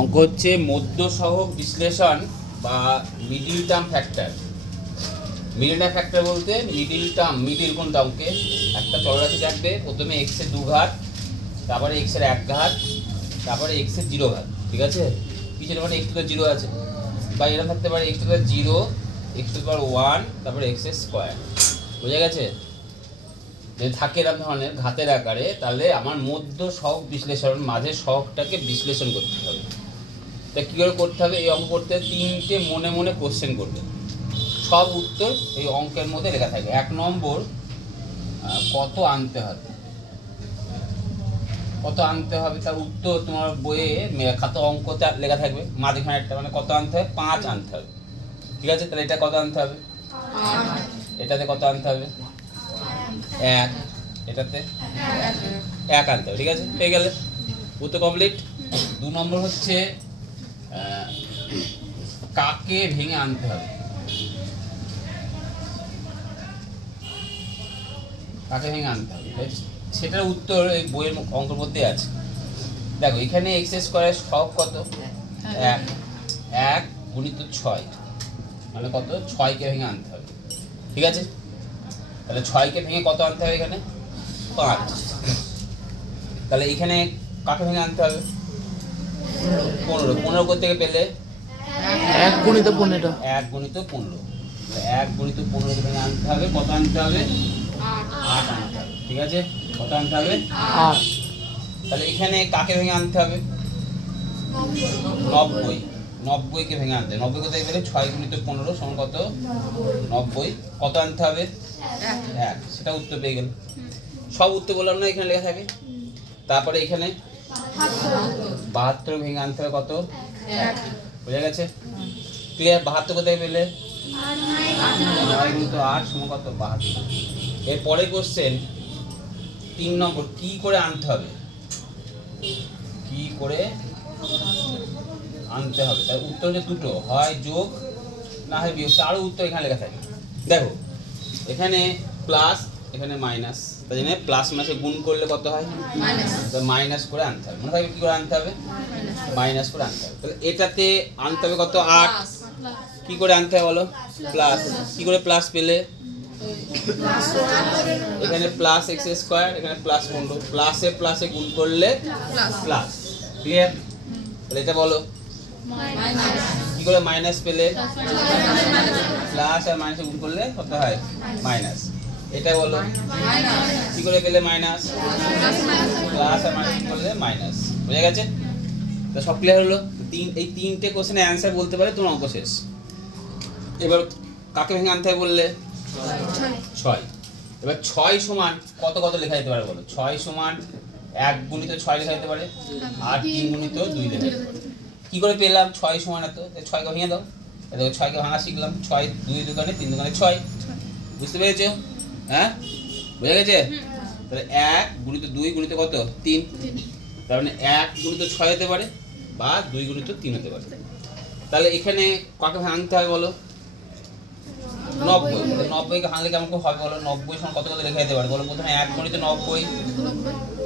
অঙ্ক হচ্ছে মধ্য সহগ বিশ্লেষণ বা middle term factor. Middle term factor বলতে মিডিল কোনটা অঙ্কে একটা চলরাশি থাকবে, প্রথমে এক্স এর 2 ঘাত, তারপরে এক্স এর 1 ঘাত, তারপরে এক্স এর 0 ঘাত। ঠিক আছে, পিছনে মানে এক্স টু দ্য 0 আছে, বা এরকম থাকতে পারে x to the 0, x to the 1, তারপরে এক্স এর স্কোয়ার। বোঝা গেছে? যদি থাকে এরকম ধরনের ঘাতের আকারে, তাহলে আমার মধ্য সহগ বিশ্লেষণ, মাঝে সহগটাকে বিশ্লেষণ করতে হবে। তা কী করে করতে হবে? এই অঙ্ক করতে 3টে মনে মনে কোশ্চেন করবে, সব উত্তর এই অঙ্কের মধ্যে লেখা থাকবে। 1 নম্বর, কত আনতে হবে, কত আনতে হবে তার উত্তর তোমার বইয়ে খাতা অঙ্কতে লেখা থাকবে, মাঝখানে একটা, মানে কত আনতে হবে, 5 আনতে হবে। ঠিক আছে, তাহলে এটা কত আনতে হবে, এটাতে কত আনতে হবে, 1, এটাতে 1 আনতে হবে। ঠিক আছে, পেয়ে গেলে উত্তর কমপ্লিট। 2 নম্বর হচ্ছে কাকে ভেঙে আনতে হবে, কাকে ভেঙে আনতে হবে, সেটার উত্তর এই বইয়ের অঙ্কের মধ্যে আছে। দেখো এখানে এক্স স্কোয়ারের সহগ কত, 1, 1 গুণিত 6, মানে কত, 6কে ভেঙে আনতে হবে। ঠিক আছে, তাহলে 6কে ভেঙে কত আনতে হবে, এখানে 5। তাহলে এখানে কাকে ভেঙে আনতে হবে, 15। 15 কোথা থেকে পেলে, 1 গুণিত 15। 1 গুণিত 15, 1 গুণিত 15 ভেঙে আনতে হবে, কত আনতে হবে, 8 আনতে হবে। ঠিক আছে, কত আনতে হবে, 8। তাহলে এখানে কাকে ভেঙে আনতে হবে, 90। 90কে ভেঙে আনতে হবে। 90 কোথায় পেলে, 6 গুণিত 15 সমান কত, 90। কত আনতে হবে, 1। সেটা উত্তর পেয়ে গেল। সব উত্তর বললাম না, এখানে লেখা থাকে। তারপরে এখানে 72 ভেঙে আনতে হবে, কত, 1। বোঝা গেছে? ক্লিয়ার? 72 কোথায় পেলে, 9 গুণিত 8 সমান কত, 72। এরপরে কোশ্চেন 3 নম্বর, কি করে আনতে হবে, কি করে আনতে হবে। তার উত্তর হচ্ছে দুটো, হয় যোগ না হয় বিয়োগ। তারও উত্তর এখানে লেখা থাকে। দেখো এখানে প্লাস, এখানে মাইনাস, তাই জন্য প্লাস মাইনাসে গুণ করলে কত হয়, মাইনাস করে আনতে হবে। মনে থাকবে কি করে আনতে হবে, মাইনাস করে আনতে হবে। তাহলে এটাতে আনতে হবে কত, 8। কি করে আনতে হবে বলো, প্লাস। কি করে প্লাস পেলে, এখানে প্লাস এক্স স্কোয়ার, এখানে প্লাস 15, প্লাসে প্লাসে গুণ করলে প্লাস। ক্লিয়ার? তাহলে এটা বলো, কি করে মাইনাস পেলে, প্লাস আর মাইনাসে গুণ করলে কত হয়, মাইনাস। এটা বলো, কি করে পেলে মাইনাস, প্লাস আর মাইনাস গুণ করলে মাইনাস। বুঝে গেছে? তো সব ক্লিয়ার হলো। এই 3টে কোশ্চেনের অ্যান্সার বলতে পারে, তোমার অঙ্ক শেষ। এবার কাকে ভেঙে আনতে হবে বললে, 6। এবার 6 সমান কত কত লেখা যেতে পারে বলো। 6 সমান 1 গুণিত 6 লেখা যেতে পারে, আর 3 গুণিত 2 লেখা যেতে পারে। কি করে পেলাম 6 সমান এত, 6কে ভেঙে দাও। দেখো 6কে ভাঙা শিখলাম, 6 2 দোকানে 3 দোকানে 6। বুঝতে পেরেছো? হ্যাঁ, বুঝে গেছে? তাহলে 1 গুণিত 2 গুণিত কত, 3। তার মানে 1 গুণিত 6 হতে পারে, বা 2 গুণিত 3 হতে পারে। তাহলে এখানে কাকে ভাঙতে হবে বলো, 90। 90কে ভাঙলে কেমন হবে বলো, 90 সমান কত কত লেখা যেতে পারে বলো। প্রথমে 1 গুণিত 90,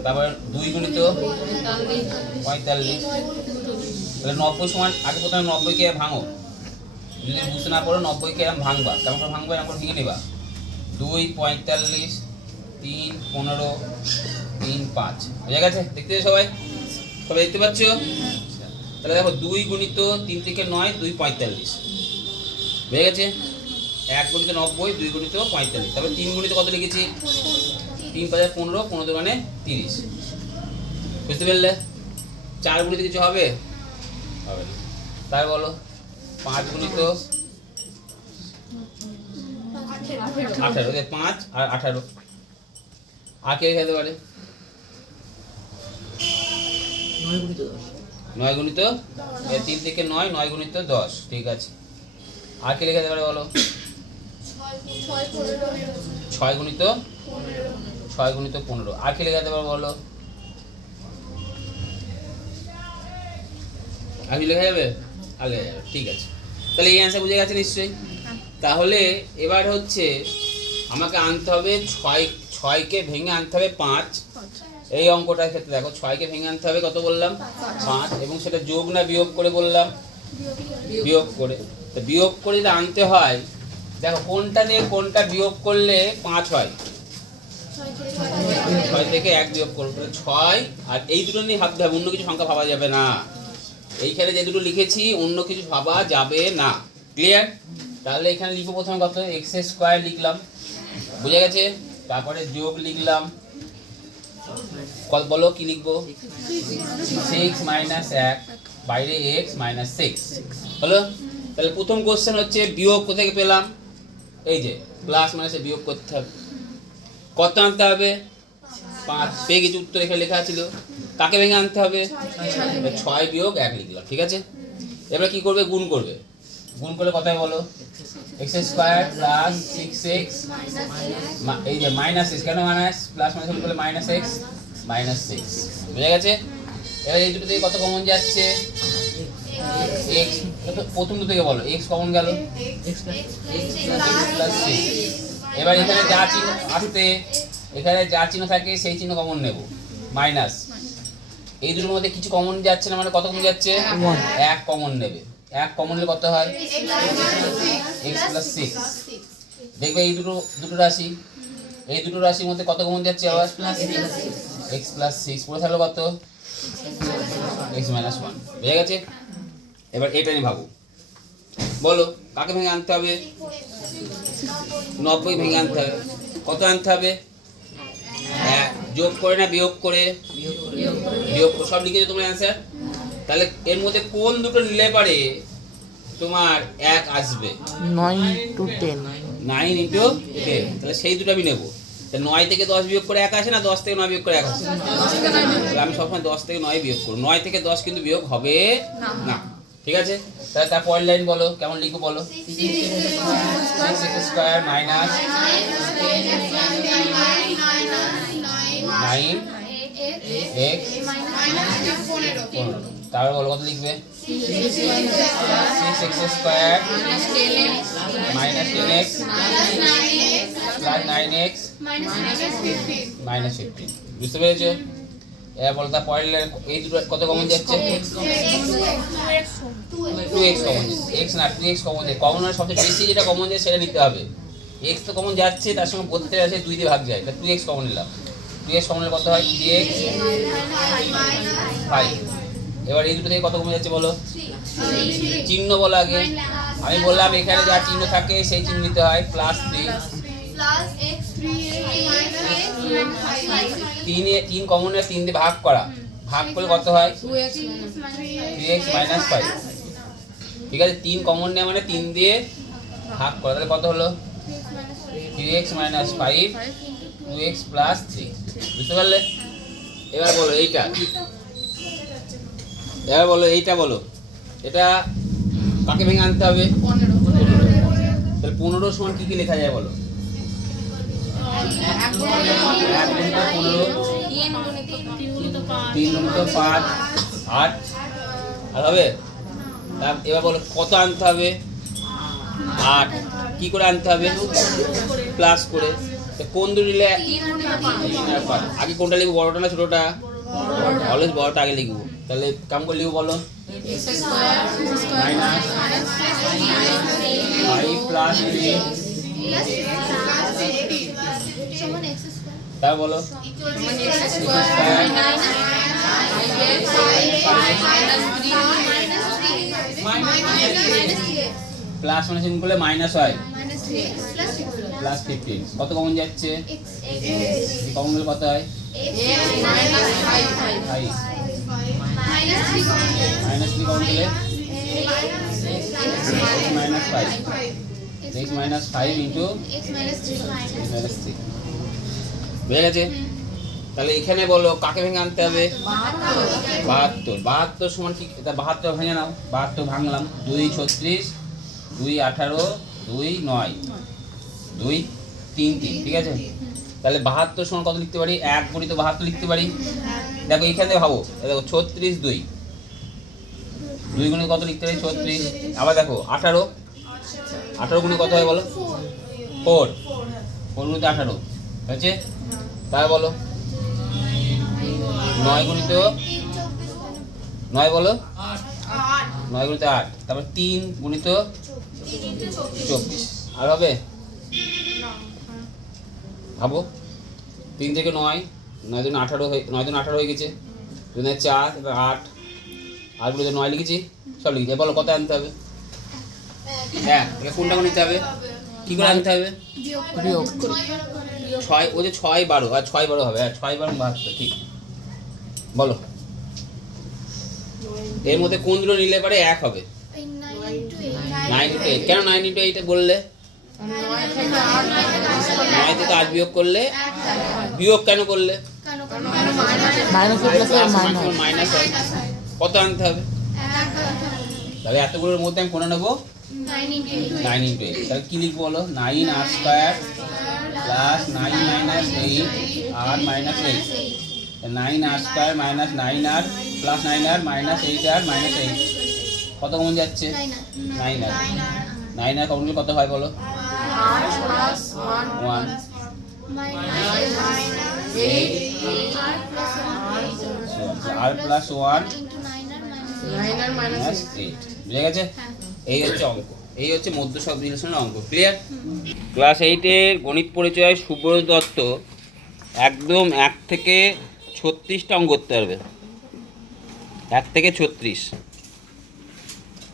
তারপর 2 গুণিত 45। তাহলে 90 সমান, আগে প্রথমে 90কে ভাঙো, যদি বুঝতে না পারো 90কে এরকম ভাঙবা। কেমন করে ভাঙবা, এরকম করে ভেঙে নেবা। 2 45, 3 15, 3 5। বুঝা গেছে? দেখতে সবাই, সবাই দেখতে পাচ্ছ? তাহলে দেখো 2 গুণিত 3 থেকে 9, 2 45। বুঝে গেছে? 1 গুণিত 90, 2 গুণিত 45। তারপর 3 গুণিত কত লিখেছি, 3 5 15, 15 দোকানে 30। বুঝতে পারলে? 4 গুণিত কিছু হবে, হবে না। তাই বলো 5 গুণিত 18, 5 আর 18। আর কে খেতে পারে, 9 গুণিত 3 থেকে 9, 9 গুণিত 10। ঠিক আছে, আর কে লেখা যেতে পারে বলো, 6 গুণিত 15। আর কে লেখা যেতে পারে বলো, আর কি লেখা যাবে, আগে যাবে। ঠিক আছে, তাহলে এই অ্যান্সার বুঝে গেছে নিশ্চয়ই। তাহলে এবার হচ্ছে আমাকে আনতে হবে 6কে ভেঙে আনতে হবে 5, এই অঙ্কটার ক্ষেত্রে দেখো 6 কে ভেঙে আনতে হবে, কত বললাম 5, এবং সেটা যোগ না বিয়োগ করে বললাম বিয়োগ করে। তো বিয়োগ করে যদি আনতে হয়, দেখো কোনটা দিয়ে কোনটা বিয়োগ করলে 5 হয়, 6 থেকে 1 বিয়োগ করবো, তাহলে 6 আর এই দুটো নিয়ে ভাবতে হবে, অন্য কিছু সংখ্যা ভাবা যাবে না। এইখানে যে দুটো লিখেছি অন্য কিছু ভাবা যাবে না, ক্লিয়ার? তাহলে এখানে লিখবো প্রথমে কত, এক্স স্কোয়ার লিখলাম, বুঝে গেছে? তারপরে যোগ লিখলাম, কত বলো কি লিখবো, 6 মাইনাস 1 বাইরে x মাইনাস 6 হলো। তাহলে প্রথম কোশ্চেন হচ্ছে বিয়োগ কোথা থেকে পেলাম, এই যে প্লাস মাইনাসে বিয়োগ করতে হবে, কত আনতে হবে 5, পেয়ে গেছি, উত্তর এখানে লেখা ছিল। কাকে ভেঙে আনতে হবে, 6 বিয়োগ 1 লিখলাম, ঠিক আছে? এবার কি করবে, গুণ করবে, গুণ করলে কত হয় বলো, এক্স স্কোয়ার প্লাস 6x এই যে মাইনাস 6, কেন মাইনাস, প্লাস মাইনাস করলে মাইনাস এক্স মাইনাস 6, বুঝে গেছে? এবার এই দুটো থেকে কত কমন যাচ্ছে, x, প্রথম দুটো থেকে বলো x কমন গেল, x প্লাস 6। এবার এখানে যা চিহ্ন আসতে, এখানে যা চিহ্ন থাকে সেই চিহ্ন কমন নেব, মাইনাস, এই দুটোর মধ্যে কিছু কমন যাচ্ছে না, মানে কত কমন যাচ্ছে, 1 কমন নেবে, 1 কমন নিলে কত হয়, x প্লাস 6। দেখবে এই দুটো রাশি, এই দুটো রাশির মধ্যে কত কমন যাচ্ছে, আবার x প্লাস 6, পড়ে থাকলো কত, x মাইনাস 1, বুঝে গেছে? এবার এটা নিয়ে ভাবো, বলো কাকে ভেঙে আনতে হবে, 90 ভেঙে আনতে হবে, কত আনতে হবে, যোগ করে না বিয়োগ করে, বিয়োগ করে, সব লিখেছো তোমরা অ্যান্সার। তাহলে এর মধ্যে কোন দুটো নিলে পারে তোমার 1 আসবে, 9 to 10, 9 ইন্টু 10, তাহলে সেই দুটো আমি নেবো। 9 থেকে 10 বিয়োগ করে 1 আসে না, 10 থেকে 9 বিয়োগ করে 1 আসে, তাহলে আমি সবসময় 10 থেকে 9 বিয়োগ করব, 9 থেকে 10 কিন্তু বিয়োগ হবে না, ঠিক আছে? তাহলে তার পরের লাইন বলো, কেমন লিখবো বলো, 6x স্কয়ার মাইনাস 9x, তারপর বলো কত লিখবে, 6x square minus 10x plus 9x minus 15, বুঝতে পেরেছো? এবার বলো তার পরের লাইন, এই দুটো কত কমন যাচ্ছে, 2x কমন যাচ্ছে, x না 2x কমন যায়, কমন মানে সবচেয়ে বেশি যেটা কমন যায় সেটা নিতে হবে, x তো কমন যাচ্ছে, তার সঙ্গে প্রত্যেকটা আছে 2 দিয়ে ভাগ যায়, তাহলে 2x কমন নিলাম, 2x কমন নিলে কত হয়, 3x 5। এবার এই দুটো থেকে কত কমে যাচ্ছে বলো, চিহ্ন বলো আগে, আমি বললাম এখানে যা চিহ্ন থাকে সেই চিহ্ন নিতে হয়, প্লাস 3, 3 কমন নিয়ে 3 দিয়ে ভাগ করা, ভাগ করলে কত হয়, 3x মাইনাস 5, ঠিক আছে? 3 কমন নেওয়া মানে 3 দিয়ে ভাগ করা, তাহলে কত হলো, 3x মাইনাস 5 2x প্লাস 3, বুঝতে পারলে? এবার বলো এইটা, এবার বলো এইটা, বলো এটা কাকে ভেঙে আনতে হবে, 15, তাহলে 15 সমান কি কি লেখা যায় বলো, 1 গুণিত 15, 3 গুণিত 5 8, আর হবে? এবার বলো কত আনতে হবে, 8, কি করে আনতে হবে, প্লাস করে, কোন দুটো নিলে, আগে কোনটা লিখবো, বড়টা না ছোটটা, অলওয়েজ বড়টা আগে লিখবো, তাহলে কেমন করে লিখবো বলো, মাইনাস 5 প্লাস 3, তারপর বলো প্লাস মানে চিহ্ন করলে মাইনাস হয়, প্লাস 15, কত কমন যাচ্ছে, কমন গেলে কত হয়, 5 মাইনাস 3 কমন গেলে minus 5, x minus 5 into x minus 3, বুঝে গেছে? তাহলে এখানে বলো কাকে ভেঙে আনতে হবে, 72, 72 সমান কি, এটা 72 ভেঙে নাও, 72 ভাঙলাম, 2 36 2 18 2 9 2 3 3, ঠিক আছে? তাহলে 72 সমান কত লিখতে পারি, 1 গুণিত 72 লিখতে পারি, দেখো এখানে ভাবো, দেখো 36 2 গুণিত কত লিখতে পারি, 36, আবার দেখো 18 গুণিত কত হয় বলো, 4 গুণিত 18 হয়েছে, তাহলে বলো 9 গুণিত 9 বলো 9 গুণিত 8, তারপর 3 গুণিত 24 আর হবে ভাবো 3 থেকে 9 9 দুগুণে 18 হয়ে 9 দুগুণে 18 হয়ে গেছে 2 দুগুণে 4 এবার 8 আর গুণিত 9 লিখেছি সব লিখেছি বলো কত আনতে হবে হ্যাঁ তাহলে কোনটা নিতে হবে কি করে আনতে হবে বিয়োগ 6 ওই যে 6 12 আর 6 12 হবে 6 12 72 ঠিক বলো এর মধ্যে কোন দুটো নিলে পারে 1 হবে 9 into 8 কেন 9 into 8 বললে 9 থেকে 8 বিয়োগ করলে বিয়োগ কেন করলে মাইনাস প্লাস মাইনাস হয় কত আনতে হবে তাহলে এতগুলোর মধ্যে আমি কোনটা নেবো 9 into 8 তাহলে কি লিখবো বলো 9 r square plus 9 minus 8 r minus 8 9 r square minus 9 r plus 9 r minus 8 r minus 8 কত কমন যাচ্ছে 9 r 9 r কমন করলে কত হয় বলো 1 r প্লাস 1 মাইনাস 8 বুঝে গেছে এই হচ্ছে অঙ্ক এই হচ্ছে মধ্য সব রিলেশনের অঙ্ক ক্লিয়ার ক্লাস 8 এর গণিত পরিচয় সুব্রত দত্ত একদম 1 থেকে 36টা অঙ্ক করতে পারবে 1 থেকে 36